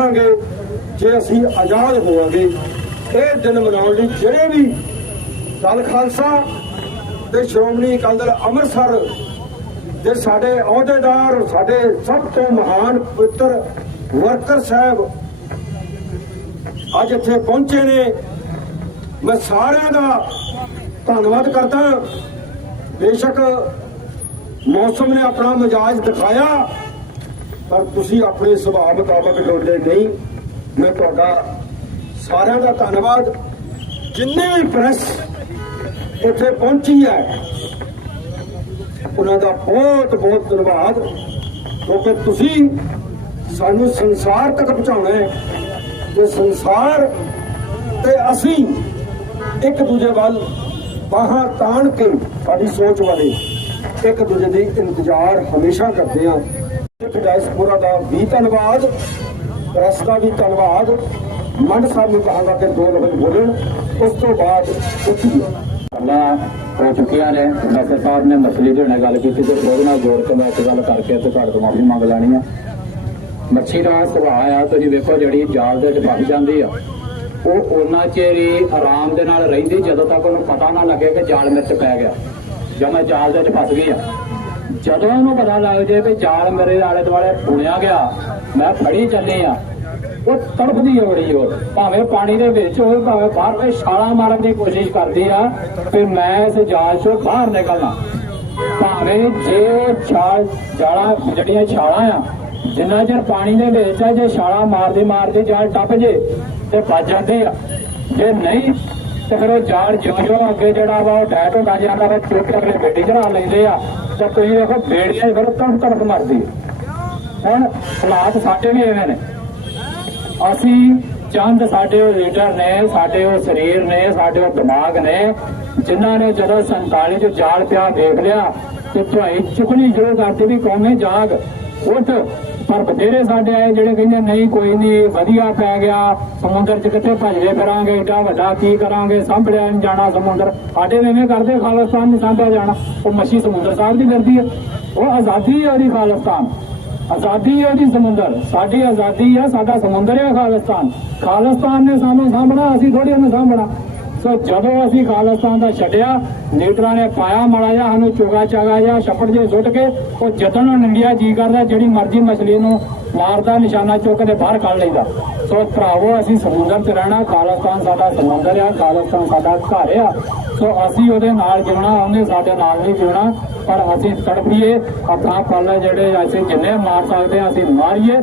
ਰਹਾਂਗੇ ਜੇ ਅਸੀਂ ਆਜ਼ਾਦ ਹੋਵਾਂਗੇ, ਇਹ ਦਿਨ ਮਨਾਉਣ ਲਈ ਜਿਹੜੇ ਵੀ ਦਲ ਖਾਲਸਾ ਤੇ ਸ਼੍ਰੋਮਣੀ ਅਕਾਲੀ ਦਲ ਅੰਮ੍ਰਿਤਸਰ ਦੇ ਸਾਡੇ ਅਹੁਦੇਦਾਰ, ਸਾਡੇ ਸਭ ਤੋਂ ਮਹਾਨ ਪਵਿੱਤਰ ਵਰਕਰ ਸਾਹਿਬ ਅੱਜ ਇੱਥੇ ਪਹੁੰਚੇ ਨੇ। ਮੈਂ ਸਾਰਿਆਂ ਦਾ ਧੰਨਵਾਦ ਕਰਦਾ ਬੇਸ਼ੱਕ ਮੌਸਮ ਨੇ ਆਪਣਾ ਮਜਾਜ ਦਿਖਾਇਆ। ਪਰ ਤੁਸੀਂ ਆਪਣੇ ਸੁਭਾਅ ਮੁਤਾਬਕ ਡੋਲੇ ਨਹੀਂ, ਮੈਂ ਤੁਹਾਡਾ ਸਾਰਿਆਂ ਦਾ ਧੰਨਵਾਦ। ਜਿੰਨੇ ਵੀ ਪ੍ਰੈਸ ਇੱਥੇ ਪਹੁੰਚੀ ਹੈ, ਉਹਨਾਂ ਦਾ ਬਹੁਤ ਬਹੁਤ ਧੰਨਵਾਦ। ਕਿਉਂਕਿ ਤੁਸੀਂ ਸਾਨੂੰ ਸੰਸਾਰ ਤੱਕ ਪਹੁੰਚਾਉਣਾ ਹੈ ਤੇ ਸੰਸਾਰ ਤੇ ਅਸੀਂ ਇੱਕ ਦੂਜੇ ਵੱਲ ਬਾਹਾਂ ਤਾਣ ਕੇ ਸਾਡੀ ਸੋਚ ਵਾਲੇ ਇੱਕ ਦੂਜੇ ਦੀ ਇੰਤਜ਼ਾਰ ਹਮੇਸ਼ਾ ਕਰਦੇ ਹਾਂ। ਸਿੱਖ ਡਾਇਸਪੋਰਾ ਦਾ ਵੀ ਧੰਨਵਾਦ ਪ੍ਰੈਸ ਦਾ ਵੀ ਧੰਨਵਾਦ। ਮੰਡ ਸਾਹਿਬ ਨੂੰ ਕਹਾਂਗਾ ਕਿ ਦੋ ਲਫ਼ਜ਼ ਬੋਲਣ, ਉਸ ਤੋਂ ਬਾਅਦ ਉੱਠੀਏ ਗੱਲਾਂ ਹੋ ਚੁੱਕੀਆਂ ਨੇ। ਡਾਕਟਰ ਸਾਹਿਬ ਨੇ ਮਛਲੀ ਦੇ ਨਾਲ ਗੱਲ ਕੀਤੀ ਤੇ ਉਹਦੇ ਨਾਲ ਜੋੜ ਕੇ ਮੈਂ ਇੱਕ ਗੱਲ ਕਰਕੇ ਤੇ ਤੁਹਾਡੇ ਤੋਂ ਮਾਫੀ ਮੰਗ ਲੈਣੀ ਆ। ਮੱਛੀ ਦਾ ਸੁਭਾਅ ਆ, ਤੁਸੀਂ ਵੇਖੋ ਜਿਹੜੀ ਜਾਲ ਦੇ ਵਿੱਚ ਫਸ ਜਾਂਦੀ ਆ। ਉਹ ਉਹਨਾਂ ਚਿਰ ਹੀ ਆਰਾਮ ਦੇ ਨਾਲ ਰਹਿੰਦੀ, ਜਦੋਂ ਤੱਕ ਉਹਨੂੰ ਪਤਾ ਨਾ ਲੱਗੇ ਕਿ ਜਾਲ ਮੇਰੇ ਪੈ ਗਿਆ। ਜਾਂ ਮੈਂ ਜਾਲ ਦੇ ਵਿੱਚ ਫਸ ਗਈ ਆ। ਜਦੋਂ ਉਹਨੂੰ ਪਤਾ ਲੱਗ ਜੇ ਵੀ ਜਾਲ ਮੇਰੇ ਆਲੇ ਦੁਆਲੇ ਪੁਣਿਆ ਗਿਆ, ਮੈਂ ਫੜੀ ਚੱਲੀ ਆ। ਉਹ ਤੜਫਦੀ ਆ ਉਹ, ਭਾਵੇਂ ਪਾਣੀ ਦੇ ਵਿੱਚ ਹੋਵੇ, ਭਾਵੇਂ ਬਾਹਰ ਵਿੱਚ ਛਾਲਾਂ ਮਾਰਨ ਦੀ ਕੋਸ਼ਿਸ਼ ਕਰਦੀ ਆ ਕਿ ਮੈਂ ਇਸ ਜਾਲ ਚੋਂ ਬਾਹਰ ਨਿਕਲਣਾ। ਭਾਵੇਂ ਜੇ ਉਹ ਛਾਲ ਜਾਲਾਂ ਜਿਹੜੀਆਂ ਛਾਲਾਂ ਆ, ਜਿੰਨਾ ਚਿਰ ਪਾਣੀ ਦੇ ਵਿੱਚ ਆ, ਜੇ ਛਾਲਾਂ ਮਾਰਦੀ ਮਾਰਦੀ ਜਾਲ ਟੱਪ ਜੇ ਤੇ ਭੱਜ ਜਾਂਦੇ ਆ। ਜੇ ਨਹੀਂ ਤੇ ਫਿਰ ਉਹ ਜਾਲ ਜਿਉਂ ਜਿਉਂ ਅੱਗੇ ਜਿਹੜਾ ਵਾ ਉਹ ਡੈਟ ਹੁੰਦਾ ਜਾਂਦਾ ਵਾ ਚੁੱਕ ਅਗਲੇ ਗੱਡੀ ਚੜਾ ਲੈਂਦੇ ਆ, ਤੇ ਤੁਸੀਂ ਦੇਖੋ ਬੇੜੀਆਂ ਫਿਰ ਤੜਫ ਤੜਫ ਮਰਦੀ ਹੁਣ ਹਾਲਾਤ ਸਾਡੇ ਵੀ ਐਵੇਂ ਨੇ। ਅਸੀਂ ਚੰਦ, ਸਾਡੇ ਉਹ ਲੀਡਰ ਨੇ, ਸਾਡੇ ਉਹ ਸਰੀਰ ਨੇ, ਸਾਡੇ ਉਹ ਦਿਮਾਗ ਨੇ, ਜਿਨ੍ਹਾਂ ਨੇ ਜਦੋਂ 47 ਚ ਜਾਲ ਪਿਆ ਦੇਖ ਲਿਆ, ਤੇ ਭਾਈ ਚੁਕਣੀ ਸ਼ੁਰੂ ਕਰਤੀ ਵੀ ਕੌਮੇ ਜਾਗ, ਉੱਠ। ਪਰ ਬਥੇਰੇ ਸਾਡੇ ਆਏ ਜਿਹੜੇ ਕਹਿੰਦੇ ਨਹੀਂ, ਕੋਈ ਨਹੀਂ, ਵਧੀਆ ਪੈ ਗਿਆ, ਸਮੁੰਦਰ 'ਚ ਕਿੱਥੇ ਭਜਦੇ ਫਿਰਾਂਗੇ, ਏਡਾ ਵੱਡਾ ਕੀ ਕਰਾਂਗੇ ਸਾਂਭੜਿਆ ਨਹੀਂ ਜਾਣਾ ਸਮੁੰਦਰ। ਸਾਡੇ ਵੀ ਕਰਦੇ ਖਾਲਿਸਤਾਨ ਨਹੀਂ ਸਾਂਭਿਆ ਜਾਣਾ। ਉਹ ਮੱਛੀ ਸਮੁੰਦਰ ਸਾਹਿਬ ਦੀ ਕਰਦੀ ਹੈ ਉਹ ਆਜ਼ਾਦੀ ਹੈ ਉਹਦੀ ਖਾਲਿਸਤਾਨ। ਆਜ਼ਾਦੀ ਹੈ ਉਹਦੀ ਸਮੁੰਦਰ। ਸਾਡੀ ਆਜ਼ਾਦੀ ਹੈ ਸਾਡਾ ਸਮੁੰਦਰ ਹੈ ਖਾਲਿਸਤਾਨ। ਖਾਲਿਸਤਾਨ ਨੇ ਸਾਨੂੰ ਸਾਂਭਣਾ, ਅਸੀਂ ਥੋੜੀ ਉਹਨੂੰ ਸਾਂਭਣਾ। ਸੋ ਜਦੋਂ ਅਸੀਂ ਖਾਲਿਸਤਾਨ ਦਾ ਛੱਡਿਆ, ਲੀਡਰਾਂ ਨੇ ਪਾਇਆ ਮਾੜਾ ਜਿਹਾ, ਸਾਨੂੰ ਚੋਗਾ ਚਾਗਾ ਜਿਹਾ, ਛੱਪੜ ਜੇ ਸੁੱਟ ਕੇ, ਉਹ ਜਤਨ ਨੂੰ ਇੰਡੀਆ ਜੀ ਕਰਦਾ, ਜਿਹੜੀ ਮਰਜ਼ੀ ਮਛਲੀ ਨੂੰ ਮਾਰਦਾ, ਨਿਸ਼ਾਨਾ ਚੁੱਕ ਕੇ ਬਾਹਰ ਕੱਢ ਲੈਂਦਾ ਸੋ ਭਰਾਵੋ, ਅਸੀਂ ਸਮੁੰਦਰ 'ਚ ਰਹਿਣਾ, ਖਾਲਿਸਤਾਨ ਸਾਡਾ ਸਮੁੰਦਰ ਆ, ਖਾਲਿਸਤਾਨ ਸਾਡਾ ਘਰ ਆ। ਸੋ ਅਸੀਂ ਉਹਦੇ ਨਾਲ ਜਿਉਣਾ, ਉਹਨੇ ਸਾਡੇ ਨਾਲ ਨਹੀਂ ਜਿਉਣਾ, ਪਰ ਅਸੀਂ ਤੜਪੀਏ, ਆਪਣਾ ਪੱਲੇ ਜਿਹੜੇ ਅਸੀਂ ਜਿੰਨੇ ਮਾਰ ਸਕਦੇ ਹਾਂ, ਅਸੀਂ ਮਾਰੀਏ।